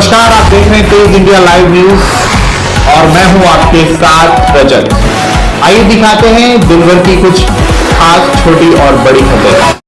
नमस्कार, आप देख रहे हैं तेज इंडिया लाइव न्यूज और मैं हूं आपके साथ रजत। आइए दिखाते हैं दिन भर की कुछ खास छोटी और बड़ी खबरें।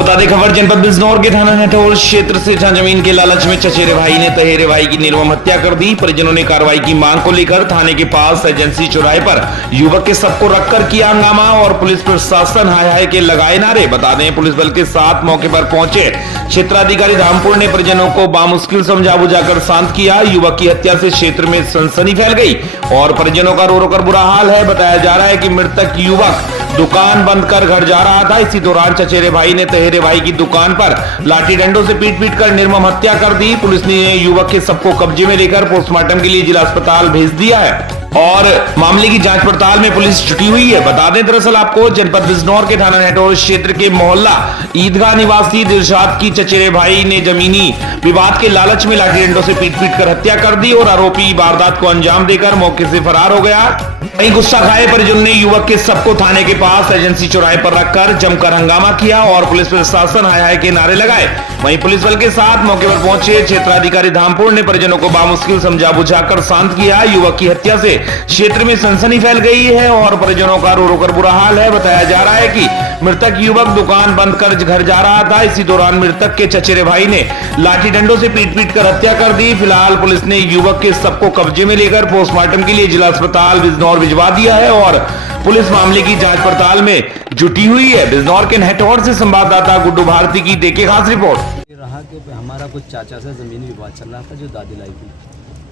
बता दें खबर जनपद बिजनौर के थाना नटौर क्षेत्र से, जहां जमीन के लालच में चचेरे भाई ने तहेरे भाई की निर्मम हत्या कर दी। परिजनों ने कार्रवाई की मांग को लेकर थाने के पास एजेंसी चौराहे पर युवक के शव को रखकर किया हंगामा और पुलिस प्रशासन हाय हाय के लगाए नारे। बता दें पुलिस बल के साथ मौके पर पहुंचे क्षेत्राधिकारी धामपुर ने परिजनों को बामुश्किल समझा बुझाकर शांत किया। युवक की हत्या से क्षेत्र में सनसनी फैल गई और परिजनों का रो रो कर बुरा हाल है। बताया जा रहा है कि मृतक युवक दुकान बंद कर घर जा रहा था। इसी दौरान चचेरे भाई ने तहेरे भाई की दुकान पर लाठी डंडों से पीट कर निर्मम हत्या कर दी। पुलिस ने युवक के शव को कब्जे में लेकर पोस्टमार्टम के लिए जिला अस्पताल भेज दिया है और मामले की जांच पड़ताल में पुलिस जुटी हुई है। बता दें दरअसल आपको जनपद बिजनौर के थाना नटौर क्षेत्र के मोहल्ला ईदगाह निवासी दिलशाद की चचेरे भाई ने जमीनी विवाद के लालच में लाठी डंडों से पीट कर हत्या कर दी और आरोपी वारदात को अंजाम देकर मौके से फरार हो गया। वहीं गुस्सा खाए परिजनों ने युवक के शव को थाने के पास एजेंसी चौराहे पर रखकर जमकर हंगामा किया और पुलिस प्रशासन हाय हाय के नारे लगाए। वहीं पुलिस बल के साथ मौके पर पहुंचे क्षेत्राधिकारी धामपुर ने परिजनों को बामुश्किल समझा बुझाकर शांत किया। युवक की हत्या से क्षेत्र में सनसनी फैल गई है और परिजनों का रो रो कर बुरा हाल है। बताया जा रहा है कि मृतक युवक दुकान बंद कर घर जा रहा था। इसी दौरान मृतक के चचेरे भाई ने लाठी डंडों से पीट कर हत्या कर दी। फिलहाल पुलिस ने युवक के शव को कब्जे में लेकर पोस्टमार्टम के लिए जिला अस्पताल बिजनौर भिजवा दिया है और पुलिस मामले की जांच पड़ताल में जुटी हुई है। बिजनौर के नटौर से संवाददाता गुड्डू भारती की देखे खास रिपोर्ट। रहा कि हमारा कुछ चाचा से ज़मीनी विवाद चल रहा था जो दादी लाई थी।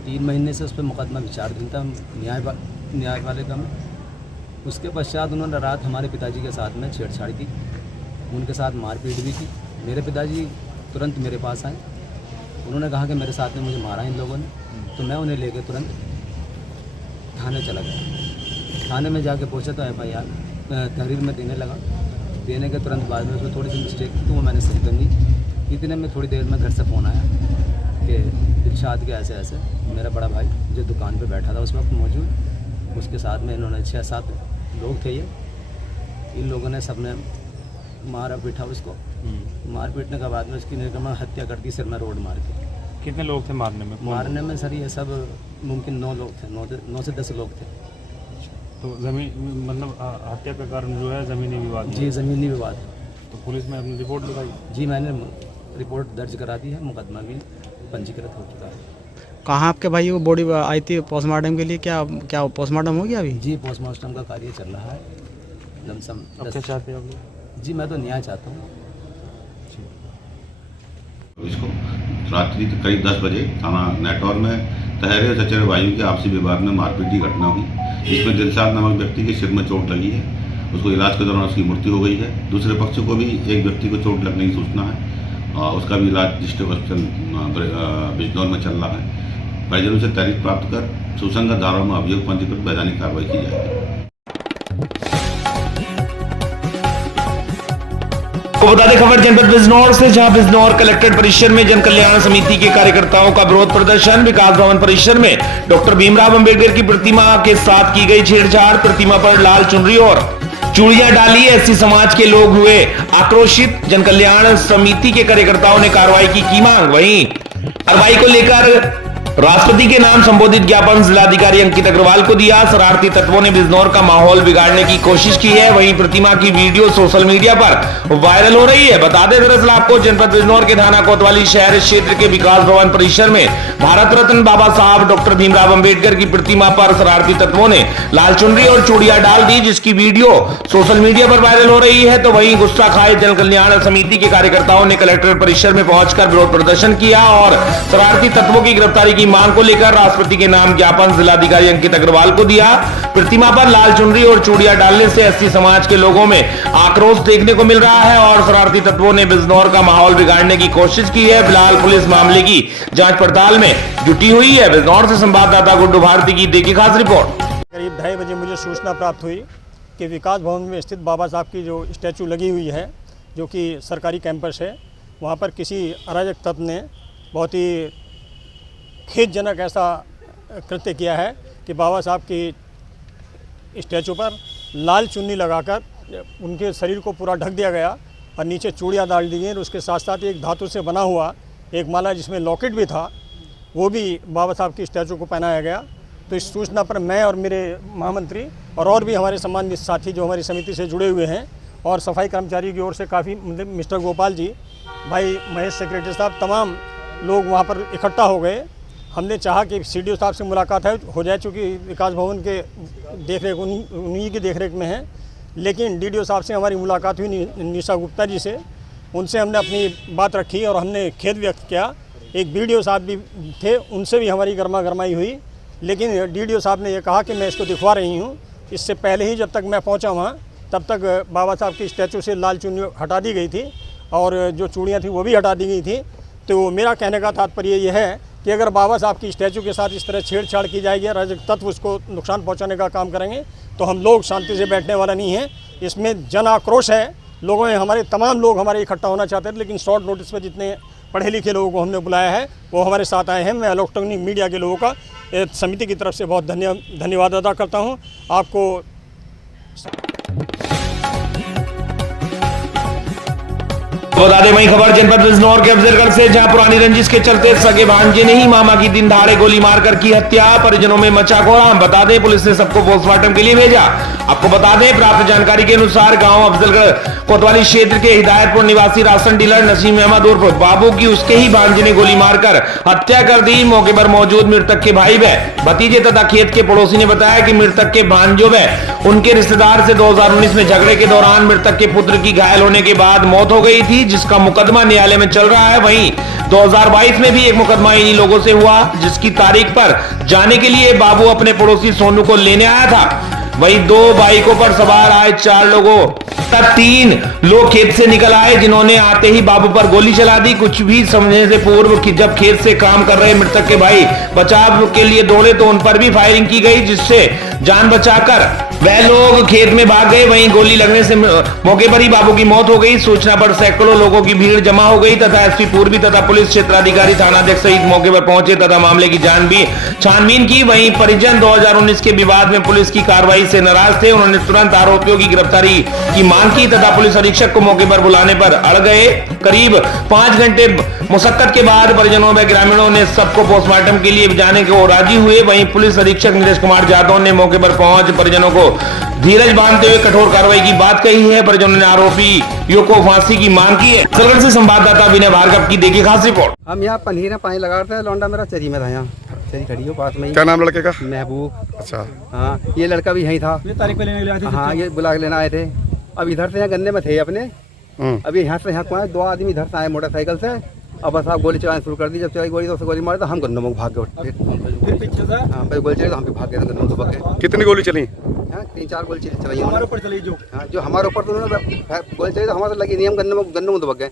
3 महीने से उस पर मुकदमा विचाराधीन था न्यायपालिका में। उसके पश्चात उन्होंने रात हमारे पिताजी के साथ में छेड़छाड़ की, उनके साथ मारपीट भी की। मेरे पिताजी तुरंत मेरे पास आए, उन्होंने कहा कि मेरे साथ में मुझे मारा इन लोगों ने, तो मैं उन्हें लेकर तुरंत थाने चला गया। थाने में जाके पहुंचा तो FIR तहरीर में देने लगा। देने के तुरंत बाद में उसमें थोड़ी सी मिस्टेक थी तो वो मैंने सही कर दी। इतने में थोड़ी देर में घर से फ़ोन आया कि दिलशाद के ऐसे ऐसे मेरा बड़ा भाई जो दुकान पे बैठा था उस वक्त मौजूद, उसके साथ में इन्होंने 6-7 लोग थे। इन लोगों ने सबने मारा पीटा उसको। मार पीटने के बाद में उसकी निर्मम हत्या कर दी सिर में रोड मार के। कितने लोग थे मारने में? मारने में सर ये सब मुमकिन 9 लोग थे, 9 से 10 लोग थे। तो जमीन मतलब हत्या का कारण जो है ज़मीनी विवाद? जी ज़मीनी विवाद। तो पुलिस में अपनी रिपोर्ट लिखाई? जी मैंने रिपोर्ट दर्ज करा दी है, मुकदमा भी पंजीकृत हो चुका है। कहाँ आपके भाई को बॉडी आई थी पोस्टमार्टम के लिए? क्या पोस्टमार्टम हो गया अभी? जी पोस्टमार्टम का कार्य चल रहा है। लमसम अब क्या चाहते हैं आप लोग? जी मैं तो न्याय चाहता हूँ। इसको रात्रि करीब 10 बजे थाना नटौर में तहेरे चचेरे भाइयों के आपसी विवाद में मारपीट की घटना हुई। इसमें दिलशाद नामक व्यक्ति के सिर में चोट लगी है, उसको इलाज के दौरान उसकी मृत्यु हो गई है। दूसरे पक्ष को भी एक व्यक्ति को चोट लगने की सूचना है और उसका भी इलाज डिस्ट्रिक्ट हॉस्पिटल बिजनौर में चल रहा है। परिजनों से तहरीर प्राप्त कर सुसंगत धाराओं में अभियोग पंजीकृत वैधानिक कार्रवाई की जाएगी। को बता दें खबर जनपद बिजनौर से, जहां बिजनौर कलेक्ट्रेट परिसर में जन कल्याण समिति के कार्यकर्ताओं का विरोध प्रदर्शन। विकास भवन परिसर में डॉक्टर भीमराव अंबेडकर की प्रतिमा के साथ की गई छेड़छाड़। प्रतिमा पर लाल चुनरी और चूड़ियां डाली। SC समाज के लोग हुए आक्रोशित। जन कल्याण समिति के कार्यकर्ताओं ने कार्रवाई की मांग। वहीं कार्रवाई को लेकर राष्ट्रपति के नाम संबोधित ज्ञापन जिलाधिकारी अंकित अग्रवाल को दिया। शरारती तत्वों ने बिजनौर का माहौल बिगाड़ने की कोशिश की है। वहीं प्रतिमा की वीडियो सोशल मीडिया पर वायरल हो रही है। बता दें दरअसल आपको जनपद बिजनौर के थाना कोतवाली शहर क्षेत्र के विकास भवन परिसर में भारत रत्न बाबा साहब डॉक्टर भीमराव अंबेडकर की प्रतिमा पर शरारती तत्वों ने लाल चुनरी और चूड़ियां डाल दी, जिसकी वीडियो सोशल मीडिया पर वायरल हो रही है। तो वहीं गुस्सा खाए जन कल्याण समिति के कार्यकर्ताओं ने कलेक्ट्रेट परिसर में पहुंचकर विरोध प्रदर्शन किया और शरारती तत्वों की गिरफ्तारी की मांग को लेकर राष्ट्रपति के नाम ज्ञापन जिलाधिकारी अंकित अग्रवाल को दिया। प्रतिमा पर लाल चुनरी और चूड़ियां डालने से SC समाज के लोगों में आक्रोश देखने को मिल रहा है और शरारती तत्वों ने बिजनौर का माहौल बिगाड़ने की कोशिश की है। फिलहाल पुलिस मामले की जांच पड़ताल में जुटी हुई है। बिजनौर से संवाददाता गुड्डू भारती की देखी खास रिपोर्ट। करीब 2:30 बजे मुझे सूचना प्राप्त हुई कि विकास भवन में स्थित बाबा साहब की जो स्टैचू लगी हुई है, जो कि सरकारी कैंपस है, वहाँ पर किसी अराजक तत्व ने बहुत ही खेदजनक ऐसा कृत्य किया है कि बाबा साहब की स्टैचू पर लाल चुन्नी लगाकर उनके शरीर को पूरा ढक दिया गया और नीचे चूड़ियाँ डाल दी गई और उसके साथ साथ एक धातु से बना हुआ एक माला जिसमें लॉकेट भी था, वो भी बाबा साहब की स्टैचू को पहनाया गया। तो इस सूचना पर मैं और मेरे महामंत्री और भी हमारे सम्मानित साथी जो हमारी समिति से जुड़े हुए हैं और सफाई कर्मचारियों की ओर से काफ़ी मतलब मिस्टर गोपाल जी, भाई महेश सेक्रेटरी साहब, तमाम लोग वहाँ पर इकट्ठा हो गए। हमने चाहा कि सीडीओ साहब से मुलाकात हो जाए, चूँकि विकास भवन के देखरेख उन्हीं की देखरेख में है, लेकिन डीडीओ साहब से हमारी मुलाकात हुई निशा गुप्ता जी से। उनसे हमने अपनी बात रखी और हमने खेद व्यक्त किया। एक बीडीओ साहब भी थे, उनसे भी हमारी गर्मा गर्माई हुई, लेकिन डीडीओ साहब ने यह कहा कि मैं इसको दिखवा रही हूँ। इससे पहले ही जब तक मैं पहुँचा वहाँ तब तक बाबा साहब की स्टैचू से लाल चुन्नी हटा दी गई थी और जो चूड़ियाँ थी वो भी हटा दी गई थी। तो मेरा कहने का तात्पर्य यह है कि अगर बाबा साहब की स्टैचू के साथ इस तरह छेड़छाड़ की जाएगी, राजनीतिक तत्व उसको नुकसान पहुँचाने का काम करेंगे, तो हम लोग शांति से बैठने वाला नहीं है। इसमें जन आक्रोश है, लोगों ने हमारे तमाम लोग हमारे इकट्ठा होना चाहते हैं, लेकिन शॉर्ट नोटिस पर जितने पढ़े लिखे लोगों को हमने बुलाया है वो हमारे साथ आए हैं। मैं इलेक्ट्रॉनिक मीडिया के लोगों का समिति की तरफ से बहुत धन्यवाद अदा करता हूँ। आपको बता दें वही खबर जनपद बिजनौर के अफजलगढ़ से, जहां पुरानी रंजिश के चलते सगे भांजे ने ही मामा की दिन दहाड़े गोली मारकर की हत्या, परिजनों में मचा कोहराम। बता दें पुलिस ने सबको पोस्टमार्टम के लिए भेजा। आपको बता दें प्राप्त जानकारी के अनुसार गांव अफजलगढ़ कोतवाली क्षेत्र के हिदायतपुर निवासी राशन डीलर नसीम अहमद उर्फ बाबू की उसके ही भांजे ने गोली मारकर हत्या कर दी। मौके पर मौजूद मृतक के भाई व भतीजे तथा खेत के पड़ोसी ने बताया कि मृतक के भांजों व उनके रिश्तेदार से 2019 में झगड़े के दौरान मृतक के पुत्र की घायल होने के बाद मौत हो गई थी, जिसका मुकदमा न्यायालय में चल रहा है। वहीं 2022 में भी एक मुकदमा इन्हीं लोगों से हुआ, जिसकी तारीख पर जाने के लिए बाबू अपने पड़ोसी सोनू को लेने आया था। वहीं 2 बाइकों पर सवार आए 4 लोगों तक 3 लोग खेत से निकल आए, जिन्होंने आते ही बाबू पर गोली चला दी। कुछ भी समझने से पूर्व कि जब खेत से काम कर रहे मृतक के भाई बचाव के लिए दौड़े तो उन पर भी फायरिंग की गई, जिससे जान बचाकर वह लोग खेत में भाग गए। वहीं गोली लगने से मौके पर ही बाबू की मौत हो गई। सूचना पर सैकड़ों लोगों की भीड़ जमा हो गई तथा एसपी पूर्वी तथा पुलिस क्षेत्राधिकारी थानाध्यक्ष सहित मौके पर पहुंचे तथा मामले की छानबीन की। वहीं परिजन 2019 के विवाद में पुलिस की कार्रवाई से नाराज थे। उन्होंने तुरंत आरोपियों की गिरफ्तारी की मांग की तथा पुलिस अधीक्षक को मौके पर बुलाने पर अड़ गए। करीब 5 घंटे मुशक्कत के बाद परिजनों व ग्रामीणों ने सबको पोस्टमार्टम के लिए जाने को राजी हुए। वहीं पुलिस अधीक्षक नीरज कुमार यादव ने मौके पर पहुंच परिजनों को धीरज बांधते हुए कठोर कार्रवाई की बात कही है। परिजनों ने आरोपियों को फांसी की मांग की है। अफजलगढ़ से संवाददाता विनय भार्गव की देखी खास रिपोर्ट। हम यहाँ पनीर में पानी लगा रहे थे, लौंडा मेरा चरी में था, यहाँ चरी खड़ी हो पास में ही। क्या नाम लड़के का? महबूब। अच्छा। हाँ, ये लड़का भी यहीं था। ये तारीख पे लेने के लिए आए थे। हाँ, ये बुला के लेना आए थे। अब इधर से यहाँ गन्ने में थे अपने, अभी यहाँ से यहाँ को आए 2 आदमी इधर से आए मोटरसाइकिल से। अब बस आप गोली चलाना शुरू कर दी। जब चलाई गोली तो उसे गोली मारे तो हम गन्नों में भाग गए। फिर पीछे से हाँ, गोली चली तो हम भी भाग गए, गन्नों से भाग गए। कितनी गोली चली? हाँ, 3-4 गोली चलाई हमारे ऊपर चली जो। हाँ, जो हमारे ऊपर तो उन्होंने गोली चली तो हमारे लगी नहीं, हम गन्नों में तो भाग गए।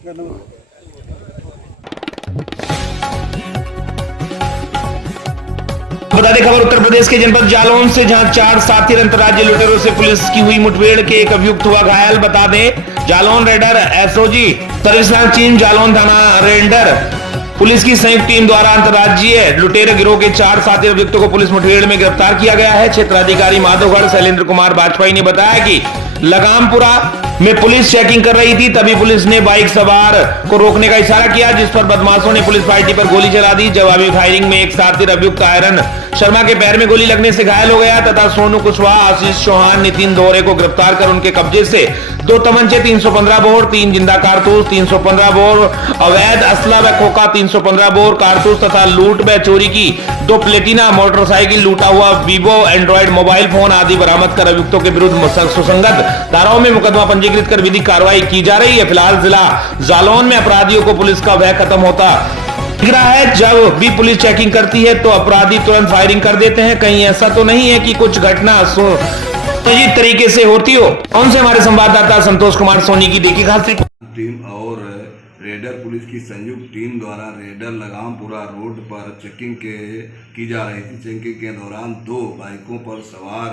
बता दें खबर उत्तर प्रदेश के जनपद जालौन से, जहां 4 साथी अंतर्राज्यीय लुटेरों से पुलिस की हुई मुठभेड़ के एक अभियुक्त हुआ घायल। बता दें Jalaun raider SOG surveillance team Jalaun थाना रेंडर पुलिस की संयुक्त टीम द्वारा अंतर्राज्यीय लुटेरे गिरोह के 4 साथी अभियुक्तों को पुलिस मुठभेड़ में गिरफ्तार किया गया है। क्षेत्राधिकारी माधोगढ़ शैलेंद्र कुमार बाजपेयी ने बताया कि लगामपुरा में पुलिस चेकिंग कर रही थी, तभी पुलिस ने बाइक सवार को रोकने का इशारा किया, जिस पर बदमाशों ने पुलिस पार्टी पर गोली चला दी। जवाबी फायरिंग में एक साथी अभियुक्त आयरन शर्मा के पैर में गोली लगने से घायल हो गया तथा सोनू कुशवाहा, आशीष चौहान, नितिन दोहरे को गिरफ्तार कर उनके कब्जे से 2 तमंचे, 315 बोर, 3 जिंदा कारतूस, 315 बोर अवैध असला व खोखा, 315 बोर कारतूस तथा लूट व चोरी की 2 प्लेटिना मोटरसाइकिल, लूटा हुआ वीवो एंड्रॉइड मोबाइल फोन आदि बरामद कर अभियुक्तों के विरुद्ध सुसंगत धाराओं में मुकदमा पंजीकृत कर विधिक कार्रवाई की जा रही है। फिलहाल जिला जालौन में अपराधियों को पुलिस का भय खत्म होता दिख रहा है। जब भी पुलिस चेकिंग करती है तो अपराधी तुरंत फायरिंग कर देते हैं। कहीं ऐसा तो नहीं है कि कुछ घटना सुनिश्चित तरीके से होती हो। उनसे हमारे संवाददाता संतोष कुमार सोनी की देखी खास रिपोर्ट। टीम और रेडर पुलिस की संयुक्त टीम द्वारा रेडर लगामपुरा रोड पर चेकिंग की जा रही थी। चेकिंग के दौरान 2 बाइकों पर सवार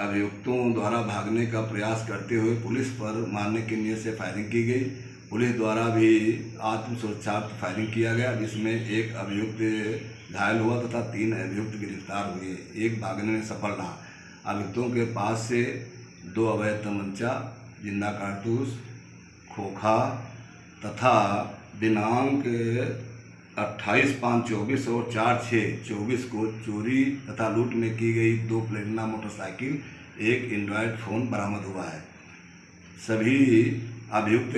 अभियुक्तों द्वारा भागने का प्रयास करते हुए पुलिस पर मारने की नीयत से फायरिंग की गई। पुलिस द्वारा भी आत्मसुरक्षार्थ फायरिंग किया गया, जिसमें एक अभियुक्त घायल हुआ तथा 3 अभियुक्त गिरफ्तार हुए। एक भागने में सफल रहा। अभियुक्तों के पास से 2 अवैध तमंचा, जिंदा कारतूस, खोखा तथा दिनांक 28/5/24 और 4/6/24 को चोरी तथा लूट में की गई 2 प्लेटिना मोटरसाइकिल, 1 एंड्रॉयड फ़ोन बरामद हुआ है। सभी अभियुक्त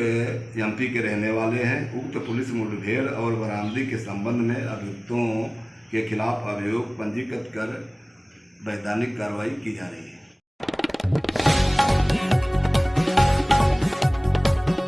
एमपी के रहने वाले हैं। उक्त पुलिस मुठभेड़ और बरामदगी के संबंध में अभियुक्तों के खिलाफ अभियोग पंजीकृत कर वैधानिक कार्रवाई की जा रही है।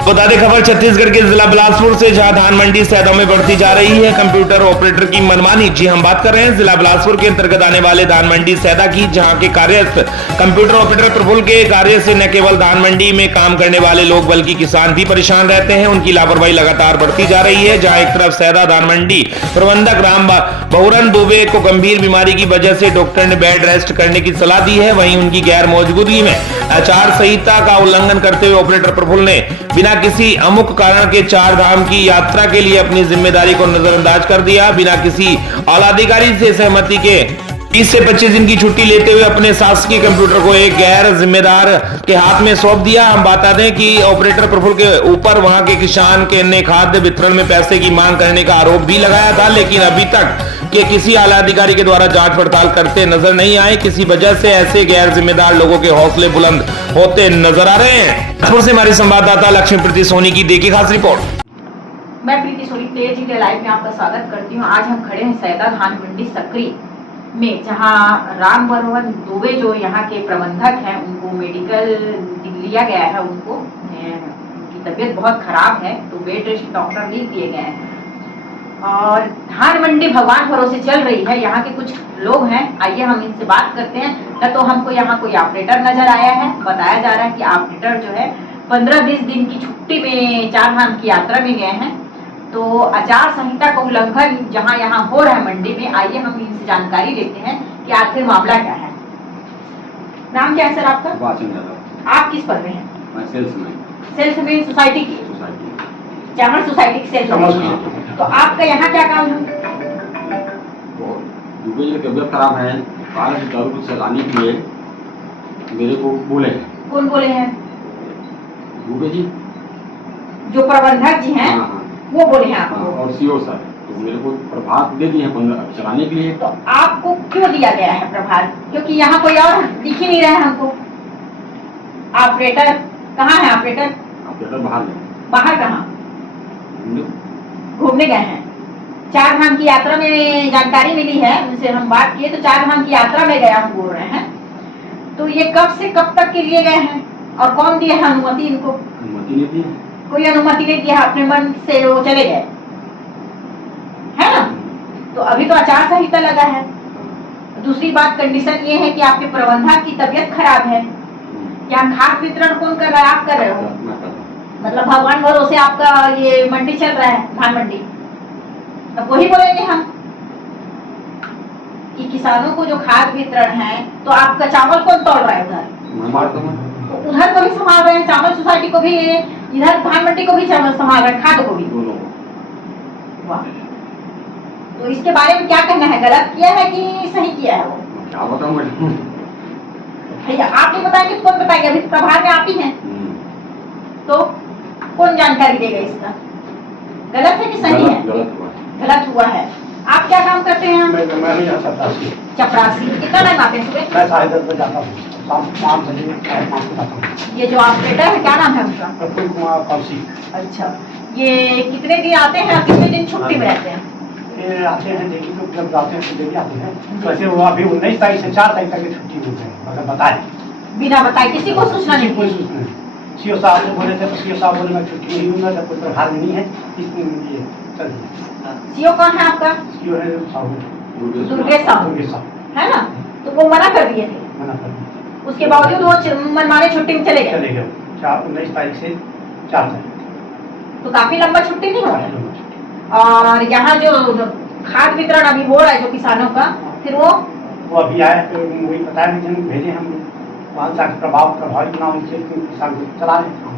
बता दें खबर छत्तीसगढ़ के जिला बिलासपुर से, जहां धान मंडी सैदों में बढ़ती जा रही है कंप्यूटर ऑपरेटर की मनमानी। जी हम बात कर रहे हैं जिला बिलासपुर के अंतर्गत आने वाले धान मंडी सैदा की, जहां के कार्यस्थ कंप्यूटर ऑपरेटर प्रफुल्ल के कार्य से न केवल धान मंडी में काम करने वाले लोग बल्कि किसान भी परेशान रहते हैं। उनकी लापरवाही लगातार बढ़ती जा रही है। जहां एक तरफ सैदा धान मंडी प्रबंधक राम बहुरन दुबे को गंभीर बीमारी की वजह से डॉक्टर ने बेड रेस्ट करने की सलाह दी है, वहीं उनकी गैर मौजूदगी में आचार संहिता का उल्लंघन करते हुए ऑपरेटर प्रफुल्ल ने बिना किसी अमुक कारण के 4 धाम की यात्रा के लिए अपनी जिम्मेदारी को नजरअंदाज कर दिया। बिना किसी आलाधिकारी से सहमति के 20 से 25 दिन की छुट्टी लेते हुए अपने शासकीय कंप्यूटर को एक गैर जिम्मेदार के हाथ में सौंप दिया। हम बता दें कि ऑपरेटर प्रफुल्ल के ऊपर वहां के किसान के ने खाद्य वितरण में पैसे की मांग करने का आरोप भी लगाया था, लेकिन अभी तक के किसी आला अधिकारी के द्वारा जांच पड़ताल करते नजर नहीं आए। किसी वजह से ऐसे गैर जिम्मेदार लोगों के हौसले बुलंद होते नजर आ रहे हैं। बिलासपुर से हमारी संवाददाता लक्ष्मीप्रीति सोनी की देखी खास रिपोर्ट। मैं प्रीति सोनी तेज इंडिया लाइव में आपका स्वागत करती हूँ। आज हम खड़े हैं सैदा धान मंडी सकरी में, जहाँ राम बहुरन दुबे जो यहाँ के प्रबंधक हैं उनको मेडिकल लिया गया है। उनकी तबीयत बहुत खराब है तो बेड रेस्ट डॉक्टर लिख दिए गए हैं और धान मंडी भगवान भरोसे चल रही है। यहाँ के कुछ लोग हैं, आइए हम इनसे बात करते हैं। न तो हमको यहाँ कोई ऑपरेटर नजर आया है, बताया जा रहा है कि ऑपरेटर जो है 15-20 दिन की छुट्टी में 4 धाम की यात्रा में गए हैं। तो आचार संहिता का उल्लंघन जहाँ यहाँ हो रहा है मंडी में, आइए हम इनसे जानकारी लेते हैं कि आखिर मामला क्या है। नाम क्या है सर आपका? आप किस पद में हैं? मैं सेल्समैन सोसाइटी की, चावल सोसाइटी की सेल्समैन। तो आपका यहाँ क्या काम है? दुबे जी की तबीयत खराब है, बाहर से दारू को चलाने के लिए मेरे को बोले हैं। कौन बोले हैं? दुबे जी जो प्रबंधक जी हैं। हाँ। वो बोले हैं आपको? और सीओ सर तो मेरे को प्रभार दे दिए हैं चलाने के लिए। तो आपको क्यों दिया गया है प्रभार? क्योंकि यहाँ कोई और दिख ही नहीं रहा है हमको। ऑपरेटर कहाँ है? ऑपरेटर बाहर बाहर कहाँ घूमने गए हैं? 4 धाम की यात्रा में जानकारी मिली है, उनसे हम बात किए तो 4 धाम की यात्रा में गया हम बोल रहे हैं। तो ये कब से कब तक के लिए गए हैं और कौन दिया है अनुमति इनको? अनुमति नहीं दी, कोई अनुमति नहीं दिया, अपने मन से वो चले गए, है ना? तो अभी तो आचार संहिता लगा है। दूसरी बात कंडीशन ये है कि आपके प्रबंधक की तबीयत खराब है। क्या खाद्य वितरण कौन कर रहा है? आप कर रहे हो? मतलब भगवान भरोसे आपका ये मंडी चल रहा है, धान मंडी। अब वही बोलेंगे हम कि किसानों को जो खाद्य वितरण है, तो आपका चावल कौन तोड़ रहा है उधर? तो उधर को भी संभाल रहे हैं, चावल सोसाइटी को भी, इधर धान मंडी को भी संभाल रहे हैं, खाद को भी। वाह, तो इसके बारे में क्या कहना है? गलत किया है कि सही किया है? वो क्या बताऊं भैया आप ही बताएंगे तो कौन बताएंगे? अभी प्रभार में आप ही हैं, तो कौन जानकारी देगा इसका? गलत है कि सही है? गलत हुआ है। आप क्या काम करते हैं? चपरासी। कितना टाइम आते हैं सुबह? मैं 10:30 बजे जाता हूँ, शाम से। ये जो ऑपरेटर है क्या नाम है उनका? प्रफुल्ल कुमार कौशिक। अच्छा, ये कितने दिन आते हैं और कितने दिन छुट्टी में रहते हैं? ये आते हैं डेली, तो जब जाते हैं तो डेली आते हैं। वैसे वो अभी 19 तारीख से 4 तारीख तक की छुट्टी होती है, मतलब बताए बिना बताए किसी को सूचना नहीं? कोई सूचना नहीं। सीओ साहब से बोले थे तो सीओ साहब बोले मैं छुट्टी नहीं दूंगा जब कोई प्रभार नहीं है। ये चल सीओ कौन है आपका? सीओ है दुर्गेश साहब, है ना? तो वो मना कर दिए थे? मना कर दिए। उसके बावजूद वो मनमाने छुट्टी में चले गए? 19 तारीख से 4 तारीख। तो काफी लंबा छुट्टी नहीं हुआ? और यहाँ जो खाद्य वितरण अभी हो रहा है जो किसानों का, फिर वो अभी आया तो वही बताया नहीं, भेजे हम वहाँ जाकर प्रभावित नाम से किसान को चला रहे।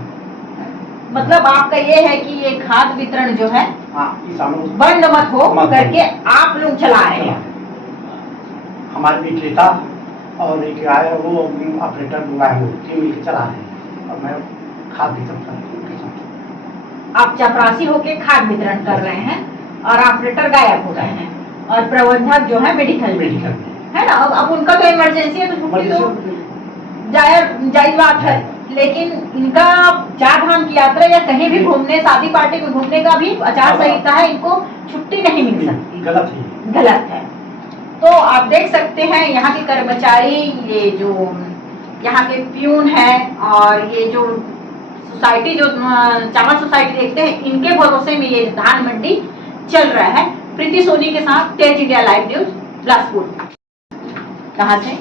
मतलब आपका ये है कि ये खाद्य वितरण जो है किसानों बंद मत हो करके आप लोग चला रहे हैं। हमारे विक्रेता और एक आया वो ऑपरेटर वो तीन मिलकर चला रहे हैं और मैं खाद्य वितरण कर रहा हूँ। आप चपरासी होके खाद वितरण कर रहे हैं और ऑपरेटर गायब हो गए हैं और प्रबंधक जो है मेडिकल में है ना। अब उनका तो इमरजेंसी है तो छुट्टी तो जायज बात है, लेकिन इनका चार धाम की यात्रा या कहीं भी घूमने, शादी पार्टी में घूमने का भी आचार संहिता है, इनको छुट्टी नहीं मिल सकती, गलत है। तो आप देख सकते हैं यहाँ के कर्मचारी, ये जो यहाँ के प्यून है और ये जो सोसाइटी जो चावल सोसाइटी देखते हैं, इनके भरोसे में ये धान मंडी चल रहा है। प्रीति सोनी के साथ तेज इंडिया लाइव न्यूज, बिलासपुर। कहाँ से?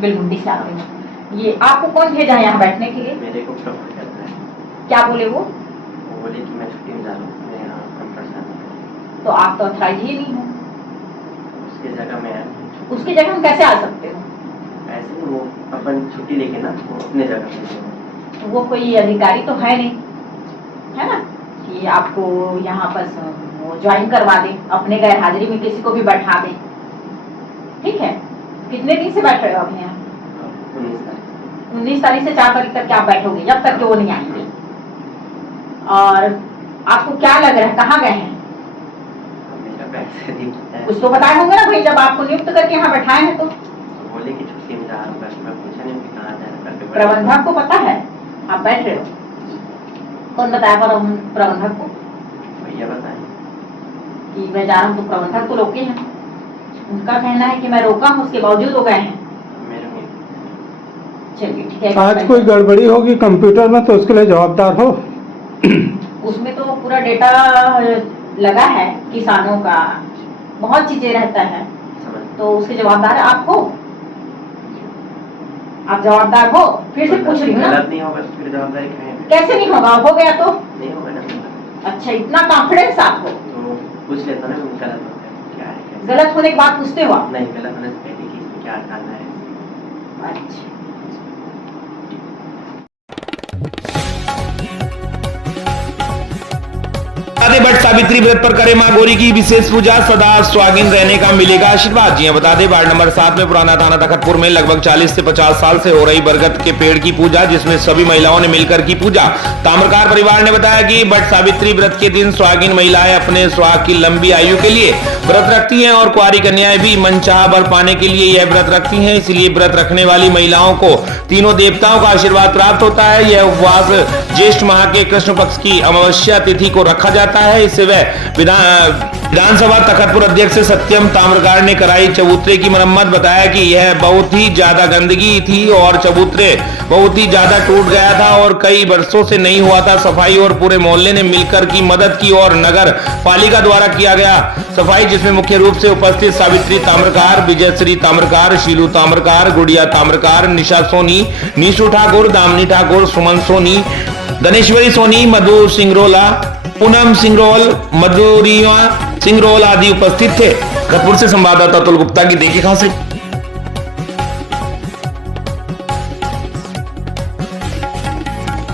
बिलमुंडी से आ रहे हैं। ये आपको कौन भेजा है यहाँ बैठने के लिए? मेरे को प्रमोट करता है। क्या बोले वो? बोले कि मैं छुट्टी में जा रहा हूँ, मैं यहाँ कंप्यूटर से। तो आप तो अथराइज ही नहीं हो। उसकी जगह मैं उसकी जगह हम कैसे आ सकते हो? ऐसे वो अपन छुट्टी लेके ना वो अपने जगह पे। तो वो कोई अधिकारी तो है नहीं, है ना, कि आपको यहाँ पर वो ज्वाइन करवा दे, अपने गैर हाजिरी में किसी को भी बैठा दे। ठीक है, कितने दिन से बैठ रहे हो आप यहाँ? 19 तारीख से 4 तारीख तक क्या आप बैठोगे, जब तक कि वो नहीं आएंगे। और आपको क्या लग रहा है, कहाँ गए हैं? कुछ तो बताए होंगे ना भाई, जब आपको नियुक्त करके यहाँ बैठाए हैं तो बोले कि छुट्टी में जा रहा हूँ, मैं पूछा नहीं कि कहाँ जा रहा हूँ। प्रबंधक को पता है आप बैठ रहे हो? कौन बताया प्रबंधक को? भैया बताए कि मैं जा रहा हूँ, तो प्रबंधक तो रोके हैं। उनका कहना है कि मैं रोका हूँ, उसके बावजूद हो गए हैं। चलिए ठीक है। आज कोई गड़बड़ी होगी कंप्यूटर में तो उसके लिए जवाबदार हो। उसमें तो पूरा डेटा लगा है किसानों का, बहुत चीजें रहता है, तो उसके जवाबदार आपको, आप जवाबदार हो। फिर से पूछ रही हूँ ना, गलत नहीं होगा तो फिर जवाबदारी कैसे नहीं होगा? हो गया तो नहीं होगा ना। अच्छा, इतना कॉन्फिडेंस आपको? तो पूछ लेता ना, गलत होता है क्या है? गलत होने के बाद पूछते हो आप? नहीं, गलत होने से पहले कि इसमें क्या करना है। अच्छा, बट सावित्री व्रत पर करे मां गौरी की विशेष पूजा, सदा स्वागिन रहने का मिलेगा आशीर्वाद। जी बता दें, वार्ड नंबर 7 में पुराना थाना तखतपुर में लगभग 40 से 50 साल से हो रही बरगद के पेड़ की पूजा, जिसमें सभी महिलाओं ने मिलकर की पूजा। ताम्रकार परिवार ने बताया कि बट सावित्री व्रत के दिन स्वागिन महिलाएं अपने सुहाग की लंबी आयु के लिए व्रत रखती हैं और कुंवारी कन्याएं भी मनचाहा वर पाने के लिए यह व्रत रखती हैं। इसलिए व्रत रखने वाली महिलाओं को तीनों देवताओं का आशीर्वाद प्राप्त होता है। यह उपवास ज्येष्ठ माह के कृष्ण पक्ष की अमावस्या तिथि को रखा जाता है। इससे वह विधानसभा तखतपुर अध्यक्ष सत्यम ताम्रकार ने कराई चबूतरे की मरम्मत। बताया कि यह बहुत ही ज्यादा गंदगी थी और चबूतरे बहुत ही ज्यादा टूट गया था और कई वर्षों से नहीं हुआ था सफाई, और पूरे मोहल्ले ने मिलकर की मदद की और नगर पालिका द्वारा किया गया सफाई, जिसमें मुख्य रूप से उपस्थित सावित्री ताम्रकार, विजयश्री ताम्रकार, शीलू ताम्रकार, गुड़िया ताम्रकार, निशा सोनी, निशु ठाकुर, दामिनी ठाकुर, सुमन सोनी, धनेश्वरी सोनी, मधु सिंगरोला, पूनम सिंगरोल, मधुरिया सिंगरोल आदि उपस्थित थे। खतपुर से संवाददाता अतुल गुप्ता की देखिए खास